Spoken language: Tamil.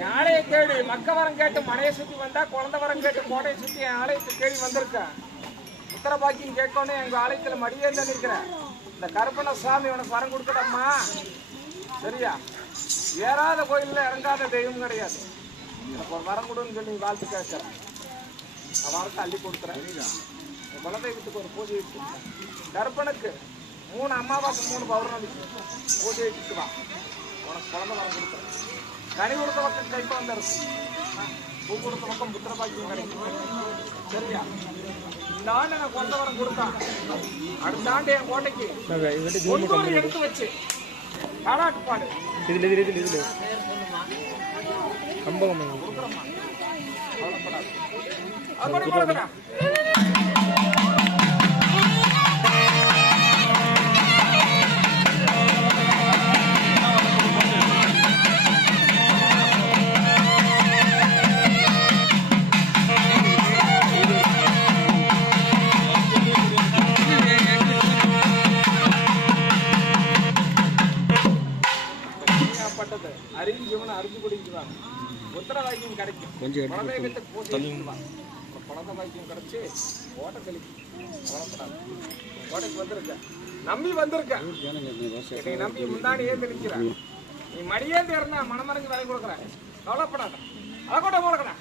என் ஆலயை தேடி மக்க வரம் கேட்டு மனையை சுத்தி வந்தா, குழந்தை வரம் கேட்டு கோட்டையை சுத்தி என் ஆலயத்தை தேடி வந்திருக்க. உத்தர பாக்கியம் கேட்கணும் எங்க ஆலயத்துல மடியே நிற்கிற இந்த கருப்பண்ண சாமி உனக்கு வரம் கொடுக்கடம்மா. சரியா? ஏறாத கோயில்ல இறங்காத தெய்வம் கிடையாது. எனக்கு ஒரு வரம் கொடுன்னு சொல்லி வாழ்த்து கேட்கிறேன். நான் வரத்தை அள்ளி கொடுக்குறேன். குலதெய்வத்துக்கு ஒரு பூஜை இருக்கு. கருப்பனுக்கு 3 அம்மாவாக்கு 3 பௌர்ணமிக்கு பூஜை இட்டு வா. உனக்கு குழந்தை வரம் கொடுக்குறேன். கனி கொடுத்த பக்கம் கைப்ப வந்துருக்கும். பூ கொடுத்த பக்கம் புத்திர பாக்கியம் கிடைக்கும். சரியா? இந்த ஆண்டு நான் குழந்தை வரம் கொடுத்தான். அடுத்த ஆண்டு என் கோட்டைக்கு எடுத்து வச்சு காலாட்டு பாடு கொடுக்குறம்மா. கவலைப்படாது. அப்படி கொடுக்குறேன். அறிவு ஜீவனை அறிஞ்சு குடிக்குவாங்க. உத்தர வாக்கியம் கிடைக்கும். குலதெய்வத்துக்கு பூஜை குழந்தை வாக்கியம் கிடைச்சி கோட்டை கழிக்கும். கவலைப்படாது. கோட்டைக்கு வந்திருக்க, நம்பி வந்திருக்க. என்னை நம்பி முன்னாடி ஏந்து நிற்கிற. நீ மடியேந்து இருந்தா மனமறிஞ்சு வேலை கொடுக்குற. கவலைப்படாத. அதை கூட கொடுக்குறேன்.